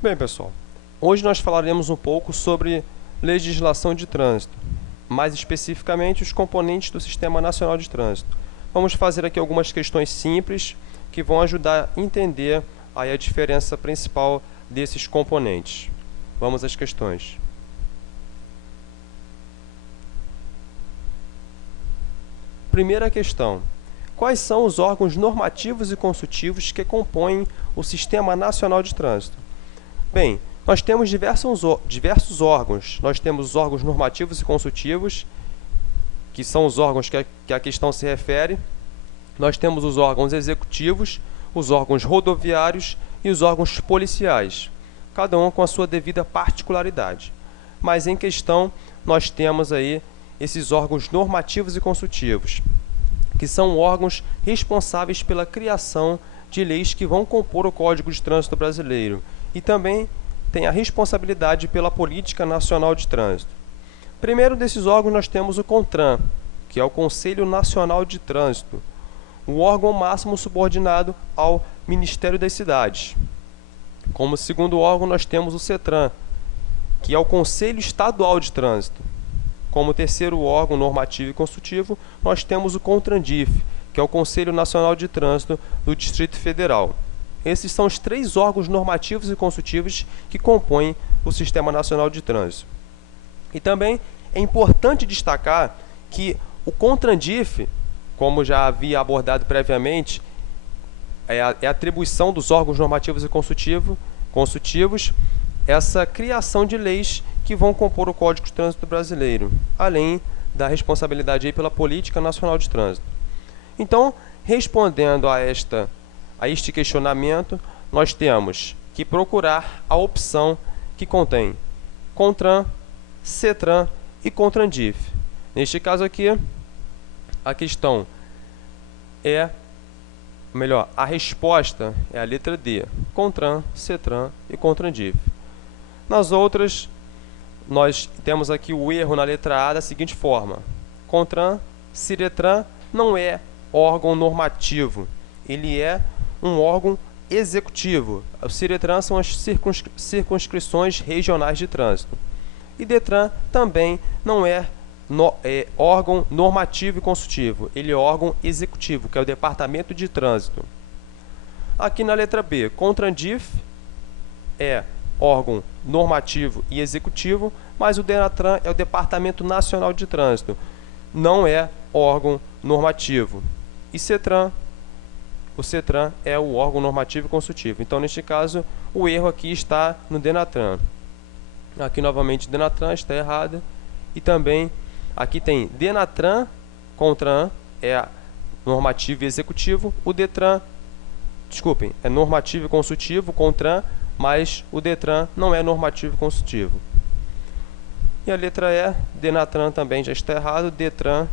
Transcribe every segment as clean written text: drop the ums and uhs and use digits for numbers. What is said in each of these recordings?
Bem, pessoal, hoje nós falaremos um pouco sobre legislação de trânsito, mais especificamente os componentes do Sistema Nacional de Trânsito. Vamos fazer aqui algumas questões simples que vão ajudar a entender aí a diferença principal desses componentes. Vamos às questões. Primeira questão: quais são os órgãos normativos e consultivos que compõem o Sistema Nacional de Trânsito? Bem, nós temos diversos órgãos. Nós temos os órgãos normativos e consultivos, que são os órgãos que a questão se refere. Nós temos os órgãos executivos, os órgãos rodoviários e os órgãos policiais, cada um com a sua devida particularidade. Mas em questão, nós temos aí esses órgãos normativos e consultivos, que são órgãos responsáveis pela criação de leis que vão compor o Código de Trânsito Brasileiro e também tem a responsabilidade pela Política Nacional de Trânsito. Primeiro desses órgãos nós temos o CONTRAN, que é o Conselho Nacional de Trânsito, o órgão máximo subordinado ao Ministério das Cidades. Como segundo órgão nós temos o CETRAN, que é o Conselho Estadual de Trânsito. Como terceiro órgão normativo e consultivo, nós temos o CONTRANDIF, que é o Conselho Nacional de Trânsito do Distrito Federal. Esses são os três órgãos normativos e consultivos que compõem o Sistema Nacional de Trânsito. E também é importante destacar que o CONTRANDIF, como já havia abordado previamente, é a atribuição dos órgãos normativos e consultivos, essa criação de leis que vão compor o Código de Trânsito Brasileiro, além da responsabilidade aí pela Política Nacional de Trânsito. Então, respondendo a este questionamento, nós temos que procurar a opção que contém CONTRAN, CETRAN e CONTRANDIF. Neste caso aqui, a questão a resposta é a letra D, CONTRAN, CETRAN e CONTRANDIF. Nas outras, nós temos aqui o erro na letra A da seguinte forma: CONTRAN, CIRETRAN não é órgão normativo, ele é um órgão executivo. O CIRETRAN são as circunscrições regionais de trânsito. E DETRAN também não é órgão normativo e consultivo, ele é órgão executivo, que é o Departamento de Trânsito. Aqui na letra B, CONTRANDIF é órgão normativo e executivo, mas o DENATRAN é o Departamento Nacional de Trânsito, não é órgão normativo. E o CETRAN é o órgão normativo e consultivo. Então, neste caso, o erro aqui está no DENATRAN. Aqui, novamente, DENATRAN está errado. E também, aqui tem DENATRAN, CONTRAN é normativo e executivo. O DETRAN, desculpem, é normativo e consultivo, CONTRAN, mas o DETRAN não é normativo e consultivo. E a letra E, DENATRAN também já está errado. DETRAN,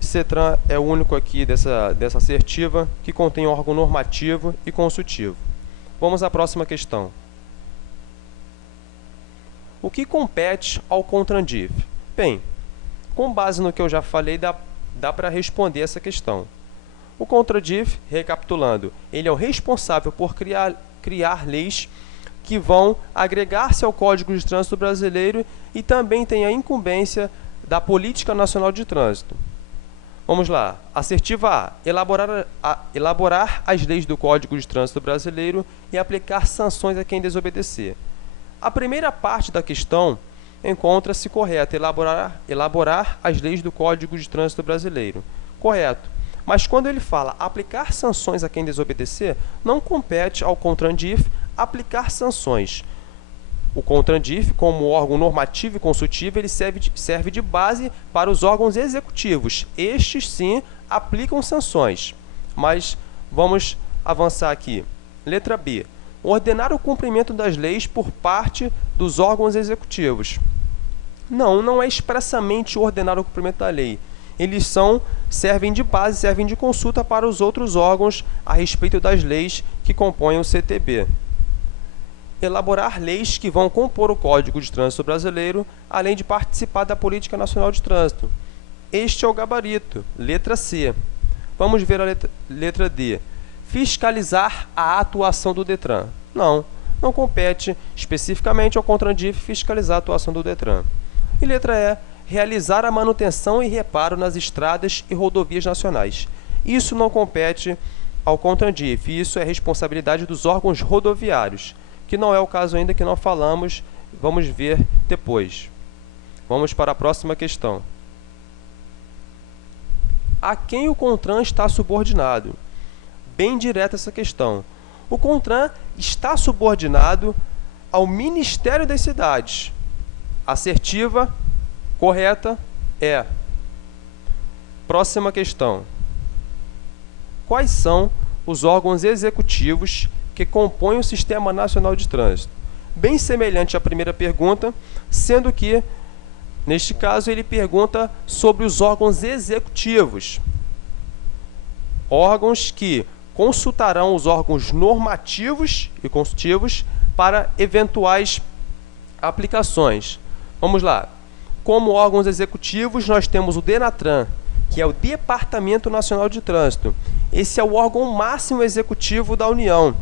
CETRAN é o único aqui dessa assertiva que contém órgão normativo e consultivo. Vamos à próxima questão. O que compete ao CONTRANDIF? Bem, com base no que eu já falei, dá para responder essa questão. O CONTRANDIF, recapitulando, ele é o responsável por criar leis que vão agregar-se ao Código de Trânsito Brasileiro e também tem a incumbência da Política Nacional de Trânsito. Vamos lá. Assertiva A. Elaborar as leis do Código de Trânsito Brasileiro e aplicar sanções a quem desobedecer. A primeira parte da questão encontra-se correta, elaborar as leis do Código de Trânsito Brasileiro. Correto. Mas quando ele fala aplicar sanções a quem desobedecer, não compete ao CONTRANDIF aplicar sanções. O CONTRANDIF, como órgão normativo e consultivo, ele serve de base para os órgãos executivos. Estes, sim, aplicam sanções. Mas vamos avançar aqui. Letra B. Ordenar o cumprimento das leis por parte dos órgãos executivos. Não é expressamente ordenar o cumprimento da lei. Eles servem de base, servem de consulta para os outros órgãos a respeito das leis que compõem o CTB. Elaborar leis que vão compor o Código de Trânsito Brasileiro, além de participar da Política Nacional de Trânsito. Este é o gabarito, letra C. Vamos ver a letra D. Fiscalizar a atuação do DETRAN. não compete especificamente ao CONTRANDIF fiscalizar a atuação do DETRAN. E letra E, realizar a manutenção e reparo nas estradas e rodovias nacionais. Isso não compete ao CONTRANDIF, isso é responsabilidade dos órgãos rodoviários, que não é o caso ainda que não falamos, vamos ver depois. Vamos para a próxima questão. A quem o CONTRAN está subordinado? Bem direta essa questão. O CONTRAN está subordinado ao Ministério das Cidades. Assertiva, correta, é. Próxima questão. Quais são os órgãos executivos que compõem o Sistema Nacional de Trânsito? Bem semelhante à primeira pergunta, sendo que, neste caso, ele pergunta sobre os órgãos executivos. Órgãos que consultarão os órgãos normativos e consultivos para eventuais aplicações. Vamos lá. Como órgãos executivos, nós temos o DENATRAN, que é o Departamento Nacional de Trânsito. Esse é o órgão máximo executivo da União,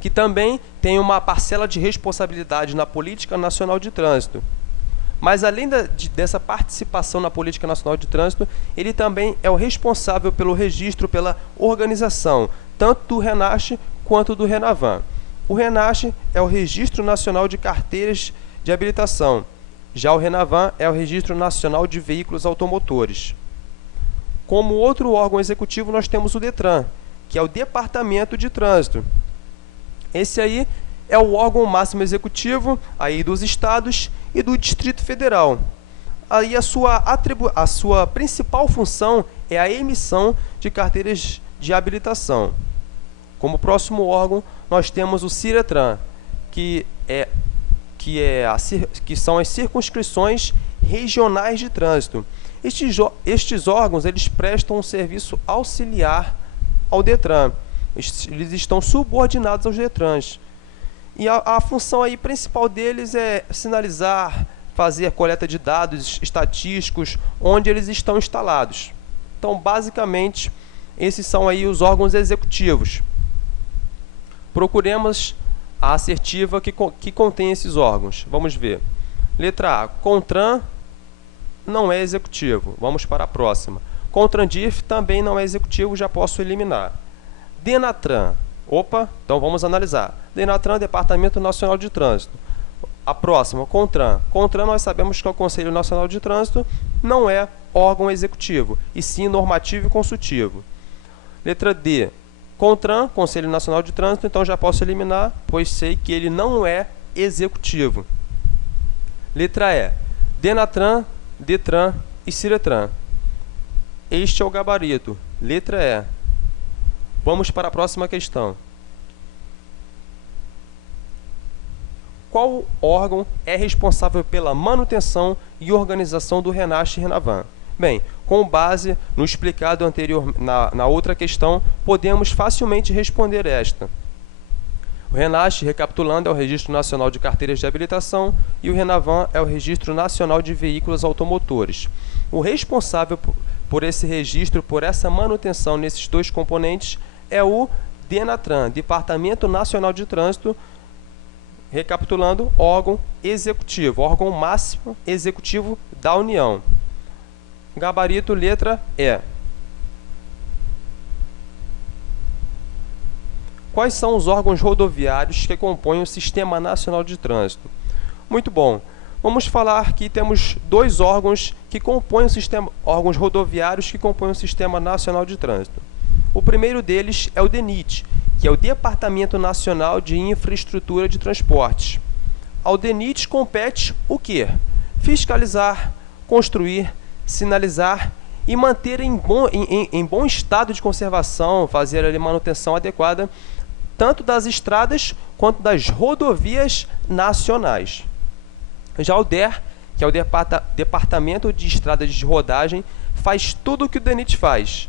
que também tem uma parcela de responsabilidade na Política Nacional de Trânsito. Mas, além dessa participação na Política Nacional de Trânsito, ele também é o responsável pelo registro, pela organização, tanto do RENAST quanto do RENAVAN. O RENAST é o Registro Nacional de Carteiras de Habilitação. Já o RENAVAN é o Registro Nacional de Veículos Automotores. Como outro órgão executivo, nós temos o DETRAN, que é o Departamento de Trânsito. Esse aí é o órgão máximo executivo aí dos estados e do Distrito Federal. Aí a sua principal função é a emissão de carteiras de habilitação. Como próximo órgão, nós temos o CIRETRAN, que são as circunscrições regionais de trânsito. Estes órgãos eles prestam um serviço auxiliar ao DETRAN. Eles estão subordinados aos DETRANs. E a função aí principal deles é sinalizar, fazer a coleta de dados estatísticos onde eles estão instalados. Então, basicamente, esses são aí os órgãos executivos. Procuremos a assertiva que contém esses órgãos. Vamos ver. Letra A. CONTRAN não é executivo. Vamos para a próxima. CONTRANDIF também não é executivo, já posso eliminar. DENATRAN. Opa, então vamos analisar. DENATRAN, Departamento Nacional de Trânsito. A próxima, CONTRAN. CONTRAN nós sabemos que é o Conselho Nacional de Trânsito, não é órgão executivo, e sim normativo e consultivo. Letra D. CONTRAN, Conselho Nacional de Trânsito, então já posso eliminar, pois sei que ele não é executivo. Letra E. DENATRAN, DETRAN e CIRETRAN. Este é o gabarito. Letra E. Vamos para a próxima questão. Qual órgão é responsável pela manutenção e organização do RENAST e RENAVAN? Bem, com base no explicado anterior na outra questão, podemos facilmente responder esta. O RENAST, recapitulando, é o Registro Nacional de Carteiras de Habilitação e o RENAVAN é o Registro Nacional de Veículos Automotores. O responsável por esse registro, por essa manutenção nesses dois componentes, é o DENATRAN, Departamento Nacional de Trânsito, recapitulando, órgão executivo, órgão máximo executivo da União. Gabarito, letra E. Quais são os órgãos rodoviários que compõem o Sistema Nacional de Trânsito? Muito bom. Vamos falar que temos dois órgãos que compõem o sistema, órgãos rodoviários que compõem o Sistema Nacional de Trânsito. O primeiro deles é o DENIT, que é o Departamento Nacional de Infraestrutura de Transportes. Ao DENIT compete o quê? Fiscalizar, construir, sinalizar e manter em bom estado de conservação, fazer a manutenção adequada, tanto das estradas quanto das rodovias nacionais. Já o DER, que é o Departamento de Estradas de Rodagem, faz tudo o que o DENIT faz.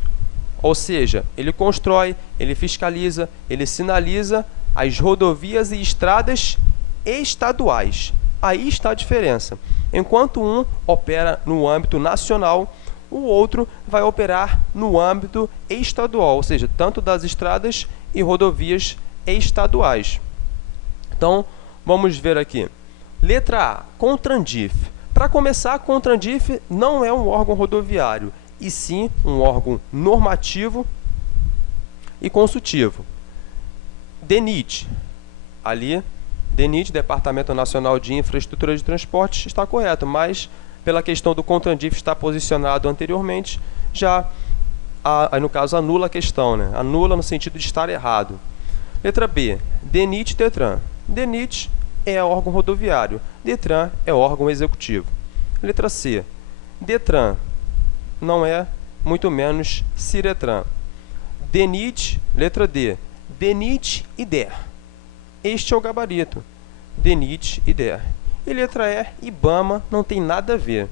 Ou seja, ele constrói, ele fiscaliza, ele sinaliza as rodovias e estradas estaduais. Aí está a diferença. Enquanto um opera no âmbito nacional, o outro vai operar no âmbito estadual, ou seja, tanto das estradas e rodovias estaduais. Então, vamos ver aqui. Letra A, CONTRANDIF. Para começar, a CONTRANDIF não é um órgão rodoviário, e sim um órgão normativo e consultivo. DENIT, ali, DENIT, Departamento Nacional de Infraestrutura de Transportes, está correto, mas pela questão do CONTRANDIF estar posicionado anteriormente, já, aí no caso, anula a questão, né? Anula no sentido de estar errado. Letra B, DENIT, DETRAN. DENIT é órgão rodoviário, DETRAN é órgão executivo. Letra C, DETRAN não é, muito menos, CIRETRAN. DENIT, letra D, DENIT e DER. Este é o gabarito, DENIT e DER. E letra E, IBAMA, não tem nada a ver.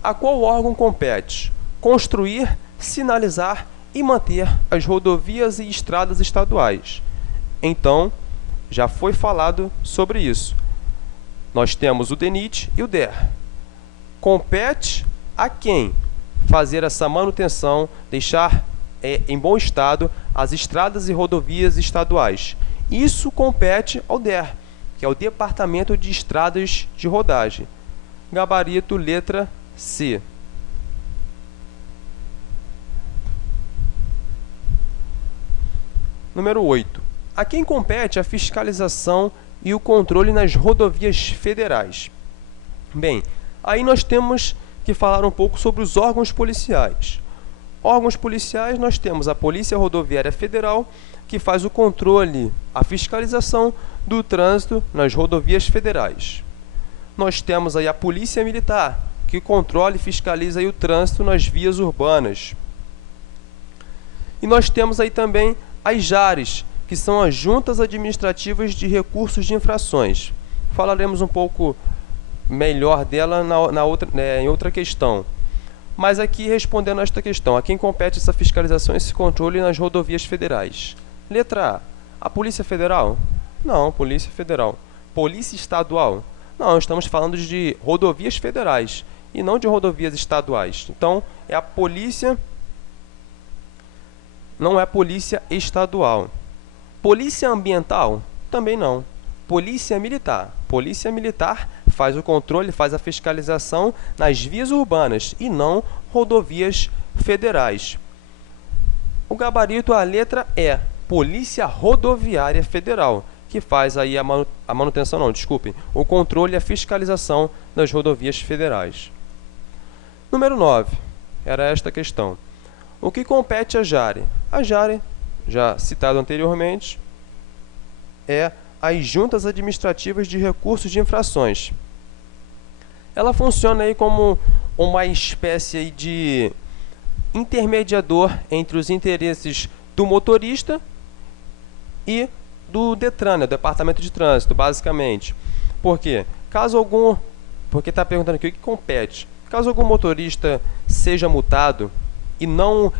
A qual órgão compete? Construir, sinalizar e manter as rodovias e estradas estaduais. Então, já foi falado sobre isso. Nós temos o DENIT e o DER. Compete a quem fazer essa manutenção, deixar em bom estado as estradas e rodovias estaduais. Isso compete ao DER, que é o Departamento de Estradas de Rodagem. Gabarito, letra C. Número 8. A quem compete a fiscalização e o controle nas rodovias federais? Bem, aí nós temos que falar um pouco sobre os órgãos policiais. Órgãos policiais, nós temos a Polícia Rodoviária Federal, que faz o controle, a fiscalização do trânsito nas rodovias federais. Nós temos aí a Polícia Militar, que controla e fiscaliza aí o trânsito nas vias urbanas. E nós temos aí também as JARes, que são as Juntas Administrativas de Recursos de Infrações. Falaremos um pouco melhor dela em outra questão. Mas aqui, respondendo a esta questão, a quem compete essa fiscalização e esse controle nas rodovias federais? Letra A, a Polícia Federal? Não, Polícia Federal. Polícia Estadual? Não, estamos falando de rodovias federais e não de rodovias estaduais. Então, é a Polícia, não é a Polícia Estadual. Polícia Ambiental? Também não. Polícia Militar. Polícia Militar faz o controle, faz a fiscalização nas vias urbanas e não rodovias federais. O gabarito, a letra E, Polícia Rodoviária Federal, que faz aí a manutenção, não, desculpem, o controle e a fiscalização das rodovias federais. Número 9, era esta a questão. O que compete à JARE? A JARE, já citado anteriormente, é as Juntas Administrativas de Recursos de Infrações. Ela funciona aí como uma espécie aí de intermediador entre os interesses do motorista e do DETRAN, né, do Departamento de Trânsito, basicamente. Por quê? Porque está perguntando aqui o que compete. Caso algum motorista seja multado e não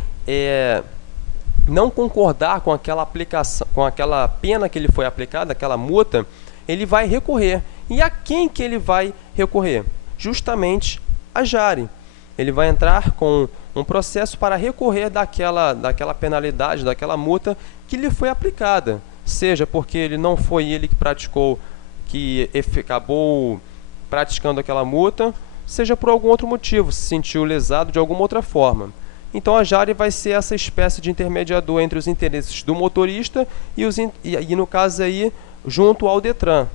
concordar com aquela aplicação, com aquela pena que lhe foi aplicada, aquela multa, ele vai recorrer. E a quem que ele vai recorrer? Justamente a JARE. Ele vai entrar com um processo para recorrer daquela penalidade, daquela multa que lhe foi aplicada. Seja porque ele não foi ele que praticou, que acabou praticando aquela multa, seja por algum outro motivo, se sentiu lesado de alguma outra forma. Então a JARE vai ser essa espécie de intermediador entre os interesses do motorista e no caso aí, junto ao DETRAN.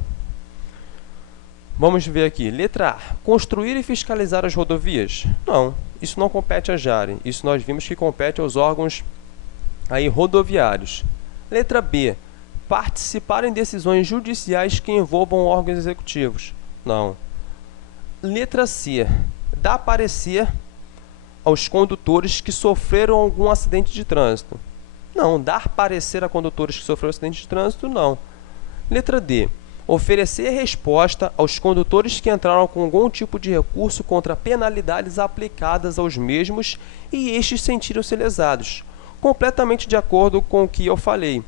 Vamos ver aqui. Letra A. Construir e fiscalizar as rodovias? Não, isso não compete à JARE. Isso nós vimos que compete aos órgãos aí rodoviários. Letra B. Participar em decisões judiciais que envolvam órgãos executivos? Não. Letra C. Dar parecer aos condutores que sofreram algum acidente de trânsito? Não. Dar parecer a condutores que sofreram acidente de trânsito? Não. Letra D. Oferecer resposta aos condutores que entraram com algum tipo de recurso contra penalidades aplicadas aos mesmos e estes sentiram-se lesados. Completamente de acordo com o que eu falei,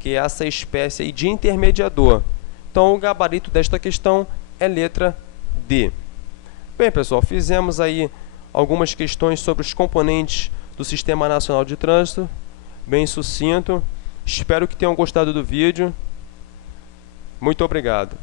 que é essa espécie aí de intermediador. Então, o gabarito desta questão é letra D. Bem, pessoal, fizemos aí algumas questões sobre os componentes do Sistema Nacional de Trânsito, bem sucinto. Espero que tenham gostado do vídeo. Muito obrigado.